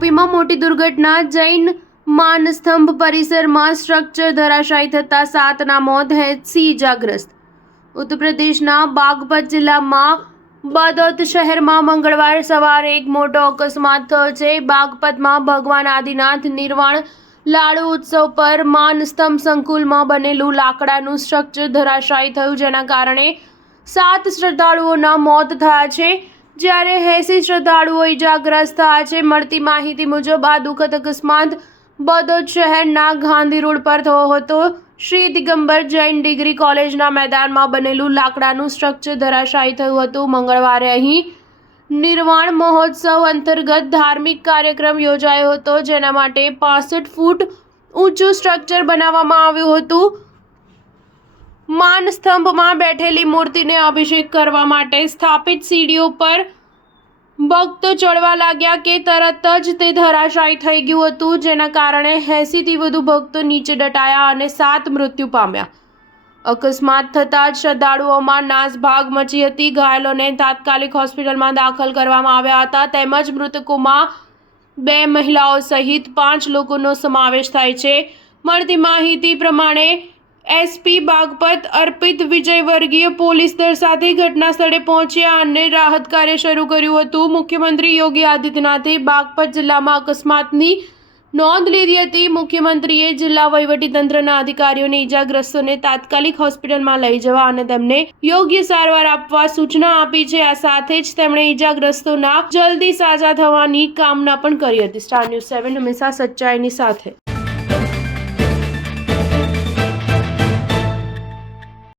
યુપીમાં મોટી દુર્ઘટના જૈન માનસ્તંભ પરિસરમાં સ્ટ્રક્ચર ધરાશાયી થતા 7ના મોત 80 ઇજાગ્રસ્ત। ઉત્તર પ્રદેશના બાગપત જિલ્લામાં બદૌત શહેરમાં મંગળવારે સવારે એક મોટો અકસ્માત થયો છે। બાગપતમાં ભગવાન આદિનાથ નિર્વાણ લાડુ ઉત્સવ પર માનસ્તંભ સંકુલમાં બનેલું લાકડાનું સ્ટ્રક્ચર ધરાશાયી થયું, જેના કારણે 7 શ્રદ્ધાળુઓના મોત થયા છે, જ્યારે 80 શ્રદ્ધાળુઓ ઇજાગ્રસ્ત થયા છે। મળતી માહિતી મુજબ આ દુઃખદ અકસ્માત બદૌત શહેરના ગાંધી રોડ પર થયો હતો। શ્રી દિગંબર જૈન ડિગ્રી કોલેજના મેદાનમાં બનેલું લાકડાનું સ્ટ્રક્ચર ધરાશાયી થયું હતું। મંગળવારે અહીં નિર્વાણ મહોત્સવ અંતર્ગત ધાર્મિક કાર્યક્રમ યોજાયો હતો, જેના માટે 65 ફૂટ ઊંચું સ્ટ્રક્ચર બનાવવામાં આવ્યું હતું। માનસ્તંભમાં બેઠેલી મૂર્તિને અભિષેક કરવા માટે સ્થાપિત સીડીઓ પર ભક્તો ચડવા લાગ્યા કે તરત જ તે ધરાશાયી થઈ ગયું હતું, જેના કારણે 80થી વધુ ભક્તો નીચે દટાયા અને 7 મૃત્યુ પામ્યા। અકસ્માત થતાં જ શ્રદ્ધાળુઓમાં નાસભાગ મચી હતી। ઘાયલોને તાત્કાલિક હોસ્પિટલમાં દાખલ કરવામાં આવ્યા હતા, તેમજ મૃતકોમાં 2 મહિલાઓ સહિત 5 લોકોનો સમાવેશ થાય છે। મળતી માહિતી પ્રમાણે એસપી બાગપત અર્પિત વિજયવર્ગીય પોલીસ દળ સાથે ઘટના સ્થળે પહોંચ્યા અને રાહત કાર્ય શરૂ કર્યું હતું। મુખ્યમંત્રી યોગી આદિત્યનાથે બાગપત જિલ્લામાં અકસ્માતની નોંધ લીધી હતી। મુખ્યમંત્રીએ જિલ્લા વહીવટીતંત્રના અધિકારીઓને ઇજાગ્રસ્તોને તાત્કાલિક હોસ્પિટલમાં લઈ જવા અને તેમને યોગ્ય સારવાર આપવા સૂચના આપી છે। આ સાથે જ તેમણે ઇજાગ્રસ્તોના જલ્દી સાજા થવાની કામના પણ કરી હતી। સ્ટાર ન્યૂઝ 7 હંમેશા સચ્ચાઈની સાથે।